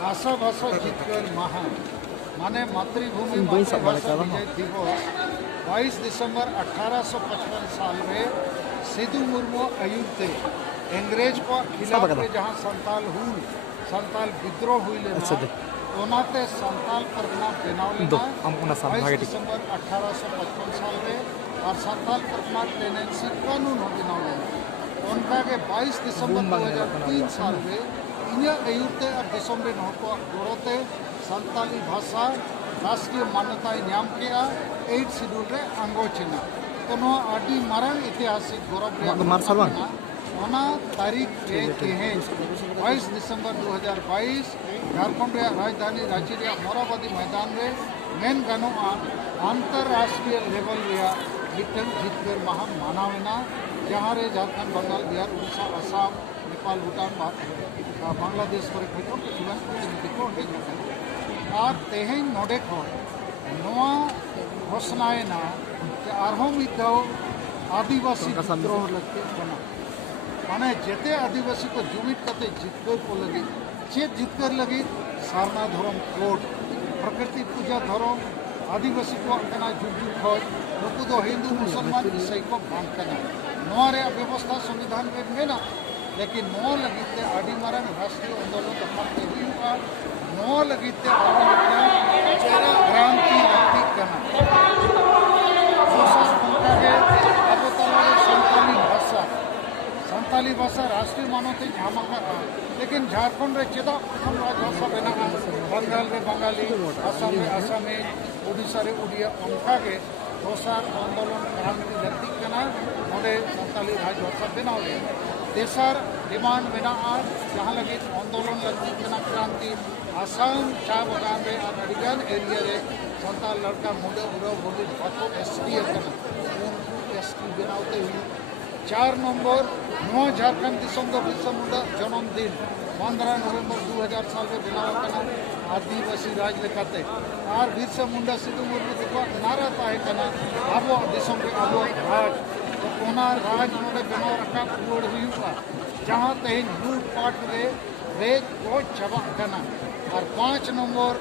भाषा भाषा जितकर महा माने मातृभूमि मातृभाषा विजय दिवस 22 दिसंबर 1855 साल में सिद्धू मुर्मू अयुते अंग्रेज को खिलाफ में जहाँ संताल विद्रोह हुई लेना ओनाते संताल परगना बनाव लेना 22 दिसंबर 1855 साल में और संताल परगना टेनेंसी कानून हो बनाव लेना उनका के 22 दिसंबर 2003 साल में इन्हें अयुते और दिसंबर नौ को गोड़ोते संताली भाषा राष्ट्रीय मान्यता नाम किया 8 शेड्यूल रे अंगोचना तो नो आदि मारंग ऐतिहासिक गौरव ओना तारीख के तेहेज 22 दिसंबर 2022 झारखंड रे राजधानी रांची रे मोराबादी मैदान रे मेन गानोआ अंतरराष्ट्रीय लेवल रे मिटन जितकर महा मानावेना जहाँ रे झारखंड बंगाल बिहार उड़ीसा असम नेपाल भूटान बांग्लादेश पर किसान प्रतिनिधि को और तेहें नोडे को नवा घोषणाएना कि आरहों मिदाव आदिवासी विद्रोह लगते बना माने जेते आदिवासी को जुमित करते जितकर को लगी चेत जितकर लगी सारना धर्म कोड प्रकृति पूजा धर्म आदिवासी को कना जुग खोज नुकु दो हिंदू मुसलमान ईसाई को बांध करना नोरे व्यवस्था संविधान में मेना लेकिन नो लगते आदि मारन राष्ट्रीय आंदोलन दफाते हुआ नो लगते चेरा क्रांति लगती करना संताली भाषा राष्ट्रीय मानवते झामका लेकिन झारखंड रे चेदा प्रथम राजभाषा बना बंगाल रे बंगाली असम रे असमी उड़ीसा रे उड़िया उनका के दोसार आंदोलन क्रांति लगती करना नोडे संताली राजभाषा बनाव ले देशार डिमांड बना जहाँ लगे आंदोलन लगती करना क्रांति असम चा बगान रे और अड़िगन एरिया रे संताल लड़का मुंडे उड़ो बोली बातो एसटी करना उनको एसटी बनाते हुए 4 नवंबर नौ झारखंड दिसम दो बिरसा मुंडा जन्मदिन 15 नवंबर 2000 साल में बनाव करना आदिवासी राज लेखाते और बिरसा मुंडा सिद्धू मुर्मू देखो नारा ताहे करना आबो दिसम रे आबो राज तो कोना राज नोडे बनाव रखा रोड हुआ जहाँ तेज लूटपाट रे को चबा करना और 5 नवंबर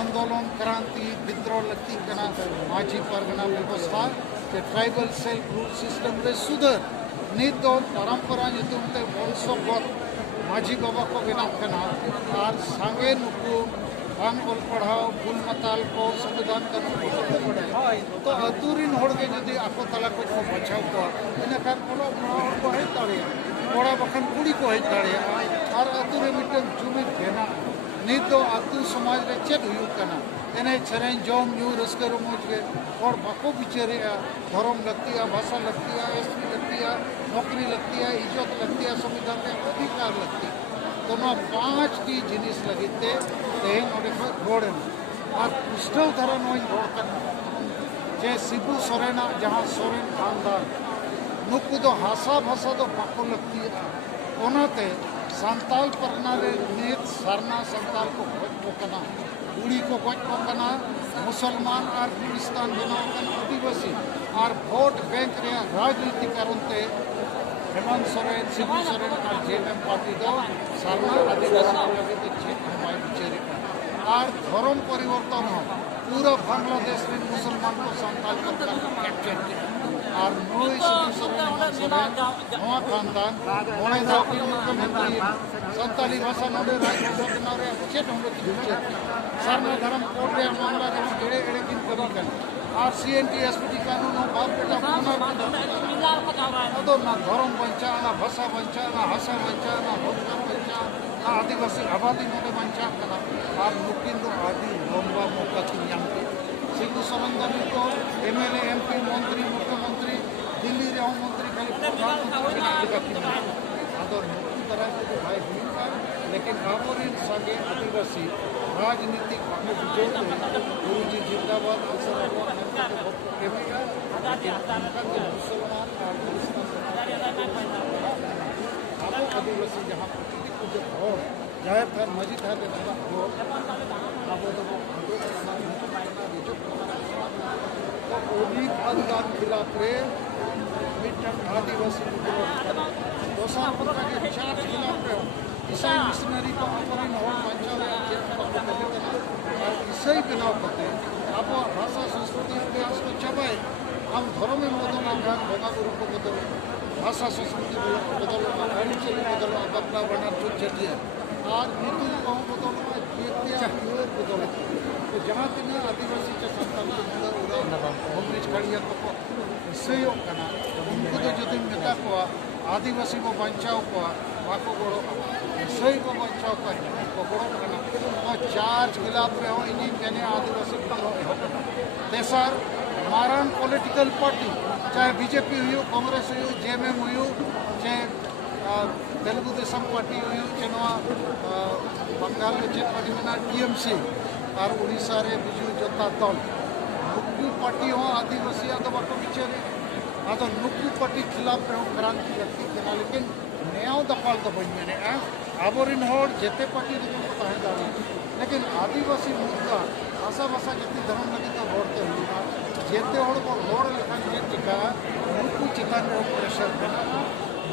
आंदोलन क्रांति विद्रोह लगती करना माझी परगना व्यवस्था के ट्राइबल सेल्फ रूल सिस्टम रे सुधर नित दो परंपरा नितुमते वंशगत माझी बाबा को बनाव करना और सांगे नुकु बांग ऑल पढ़ाओ बुल मताल को संविधान कानून को पढ़े तो अतुरिन होड़ के जदी आको तला को बचाव को इना खान कोनो को है ताड़े कोड़ा बखन कुड़ी को है ताड़े और अतुरे मिटन जुमित देना नित दो अतु समाज रे चेत हुई करना एने छरें जोम न्यू रस्कर मोज के और बाको बिचारे धर्म लगती है भाषा लगती है एसपी लगती है नौकरी लगती है इज्जत लगती है संविधान में अधिकार लगती है तो ना 5 की जिनिस लगते तेहें रोड और कृष्ण धरण रोड करना जे शिबू सोरेना जहाँ सोरेन खानदान नुकु दो हासा भाषा दो बाको लगती है ओनाते संताल परगना रे नित सरना संताल को गज को कना उड़ी को गज को कना मुसलमान और क्रिस्तान बनाव कना आदिवासी और वोट बैंक रे राजनीति करते हेमंत सोरेन शिबू सोरेन और जेएमएम पार्टी दो सरना आदिवासी को लगे तो चेक हमारे बिचारे और धर्म परिवर्तन हो पूरा बांग्लादेश में मुसलमान को संताल परगना कैप्चर किया और नोई शिबू सोरेन नवा खानदान मोड़े जाकी मुख्यमंत्री संताली भाषा नोडे राजभाषा बनाव रे चेत हम लोग सरना धर्म कोड रे मामला रे एड़े एड़े किन कभी कर और सीएनटी एसपीटी कानून हो बाप बेटा तो ना धर्म बंचा ना भाषा बंचा ना भाषा बंचा ना भोजन बंचा ना आदिवासी आबादी नोडे बंचा करना और नुकिन दो आदि लंबा मौका की यंग सिद्धू सोरेन को एमएलए एमपी मंत्री मुख्यमंत्री दिल्ली रे होम मंत्री खाली प्रधानमंत्री आदर नुकु तरह के भाई हुआ लेकिन आमोरी संगे आदिवासी राजनीतिक विजय गुरुजी जिंदाबाद मुसलमान और आदिवासी जहाँ जाहिर था मस्जिद है तो ओडी खानदान खिलाफ रे मिटन आदिवासी दोसा के 4 खिलाफ रे ईसाई मिशनरी को अपहरण और पंचायत ईसाई बनाव करते अब भाषा संस्कृति इतिहास को चबाए हम धर्म में बदल बंगा गुरु को बदल भाषा संस्कृति बदल आईचल बदल बदला बना चटिया और नीति कौन बदल बदल तो जहाँ तीन आदिवासी सानता भूमिज खड़िया को ईसाई उनको तो जो मेता को आदिवासी को बचाव को बाको गड़ो ईसाई को बचाव को गड़ो चार्ज खिलाफ में हो इन मैंने आदिवासी तेसार मारान पॉलिटिकल पार्टी चाहे बीजेपी हुई कांग्रेस हुई जेएमएम हुई चाहे तेलुगु देशम पार्टी हुई चाहे बंगाल में चेक पार्टी में टीएमसी और उड़ीसा रे बिजू जनता दल नुकू पार्टी हो आदिवासी आदो बाको बिचारे आदो नुकू पार्टी खिलाफ में क्रांति लगती है लेकिन न्याय दफाल तो बन मैंने आबोरिन होड़ जेते पार्टी को दाड़ा लेकिन आदिवासी मुद्दा आशा भाषा जति धर्म लगे तो होड़ते हुआ जेते होड़ को होड़ लेखान जे टिका नुकू चितान प्रेशर बना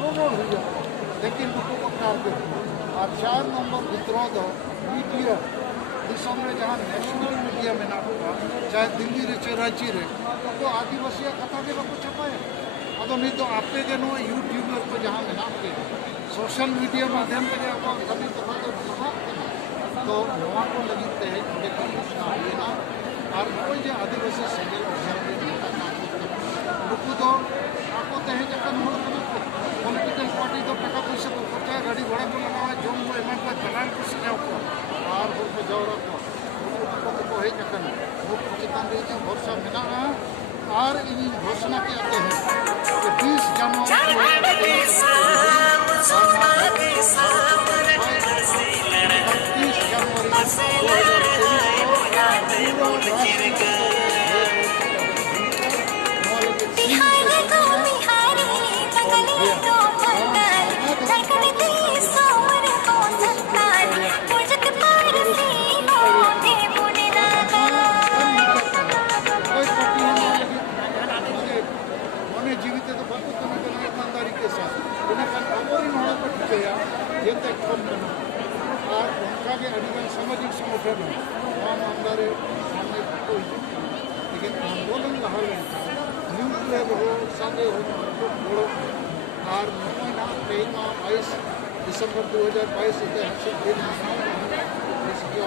हुई लेकिन नुकू को टारगेट और 4 नंबर विद्रोह दो मीडिया दिसम में जहाँ नेशनल मीडिया में ना होगा चाहे दिल्ली रे चाहे रांची रे तो आदिवासी कथा के बाको छपाए अदो नहीं तो आपे के नो यूट्यूबर को जहाँ में ना के सोशल मीडिया माध्यम से आप कभी कथा तो नवा को लगते हैं ये ना और कोई जो आदिवासी संगठन नुकू तो आपको तहे जखन पॉलिटिकल पार्टी तो टका पैसा को खर्चा गाड़ी घोड़ा को लगावा जम को एमन का चलान को सजाव को और को जौरा को हे जखन नुकू चितान रे जो भरोसा मेना और इन घोषणा के आते हैं कि 20 जनवरी जीवित तो ईमानदारी के साथ और उनका के अड़ीगन सामाजिक संगठन मामलारे सामने लेकिन आंदोलन लहा न्यूक्लियर हो सागे हो बड़ो और महीना 22 दिसंबर 2022 ऐतिहासिक दिन इसकी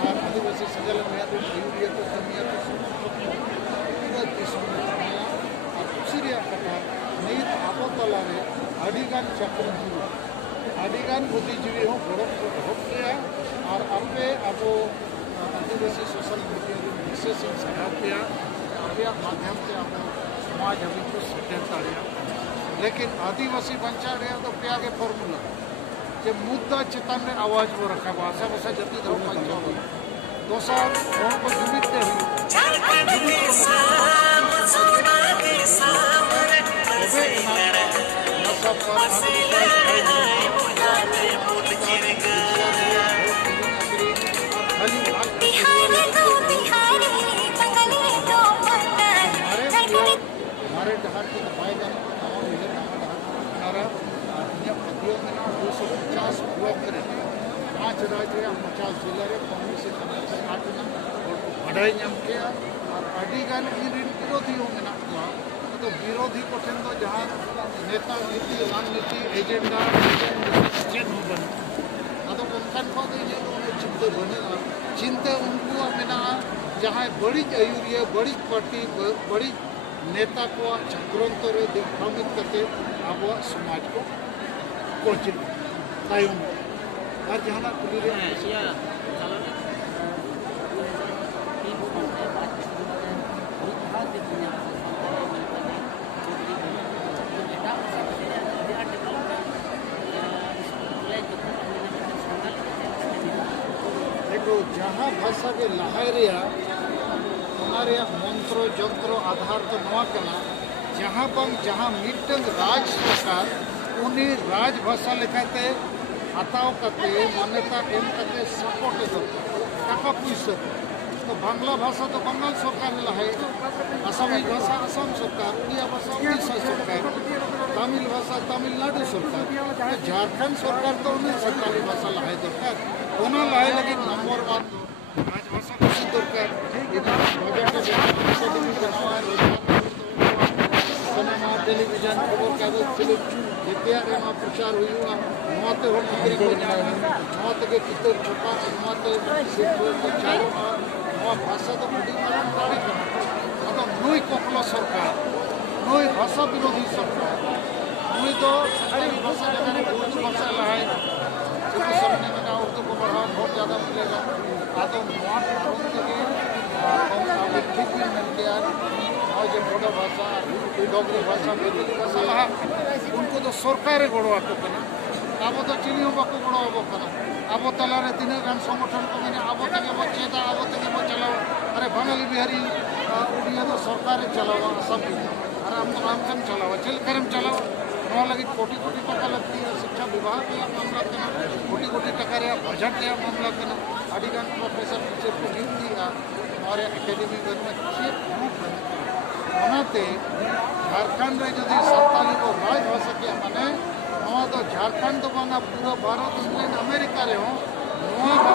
और आदिवासी सजल में यूरिया को कमिया नीत आबो तलारे अड़ीगान चक्रजीवी अड़ीगान बुद्धिजीवी हो गड़े और आपे अब आदिवासी सोशल मीडिया विशेष सहायता आप माध्यम से आप समाज अभी को सेटेल लेकिन आदिवासी बंचा रहे तो क्या के फॉर्मूला जे मुद्दा चेतन में आवाज वो रखा आशा भाषा जति धर्म बंचा हो दोसर को जीवित हमारे डहार के दबाए जाने पतियों में 250 ब्लॉक करें 5 राज्य 50 जिले रे कांग्रेस से 8 बढ़ाई नाम के और अड़ीगान विरोधियों में तो विरोधी को तो जहाँ नेता नीति रणनीति एजेंडा चेक बन अदो उनकान को चिंता बने चिंता उनको मेना जहाँ बड़ी अयुरिया बड़ी पार्टी बड़ी नेता को चक्रांत रे दिग्भ्रमित करते अब समाज को कोचिंग तायुम और जहाँ कुली जहाँ भाषा के लहारिया हमारे मंत्र जंत्र आधार तो नवा कना जहाँ बंग जहाँ मिटंग राज सरकार उन्हीं राज भाषा लेखाते हताव करते मान्यता एम करते सपोर्ट दो टाका पैसा तो बांग्ला भाषा तो बंगाल सरकार है, आसामी भाषा आसाम सरकार, उड़िया भाषा उड़ीसा सरकार, तमिल भाषा तमिलनाडु सरकार, तो झारखंड सरकार तो उन्हें सरकारी भाषा लहाय दरकार ओना लहाय लगे नंबर 1 राजभाषा कुछ दरकार सिनेमा टेलीविजन खबर कागज फिल्म जितिया प्रचार हुआ नवाते हर टिकरी को जाना नवाते के चित्र छपा नवाते शिल्प प्रचार नवा भाषा तो बड़ी मारन दाड़ी करना तो नुई कोकलो सरकार नुई भाषा विरोधी सरकार नुई तो सारी भाषा जगह उर्दू भाषा लहाय क्योंकि सबने मैंने उर्दू को बढ़ावा बहुत ज़्यादा मिलेगा तो नवा ठीक भी मिल गया और जो बोडो भाषा डोगरी भाषा मैथिली भाषा लहा उनको तो सरकार गड़वा को कना अब तो चिनी बाको गड़वा कना अब तलारे तीन गान संगठन को मैंने अब तक वो चेता अब तक वो चलाओ अरे बंगाली बिहारी उड़िया तो सरकार चलाओ सब अरे हम तो आमजन चलाओ चिलकरम चलाओ नवा लगी कोटी कोटी टका लगती है शिक्षा विभाग मामला कना कोटी टका रे बजट रे मामला कना अडिगान प्रोफेसर टीचर को नियुक्ति और एकेडमी में चेक बनाते झारखंड रे जदि सान्ताली को राजभाषा के माने तो झारखंड तो बंगा पूरा भारत इंग्लैंड अमेरिका रे हो नवा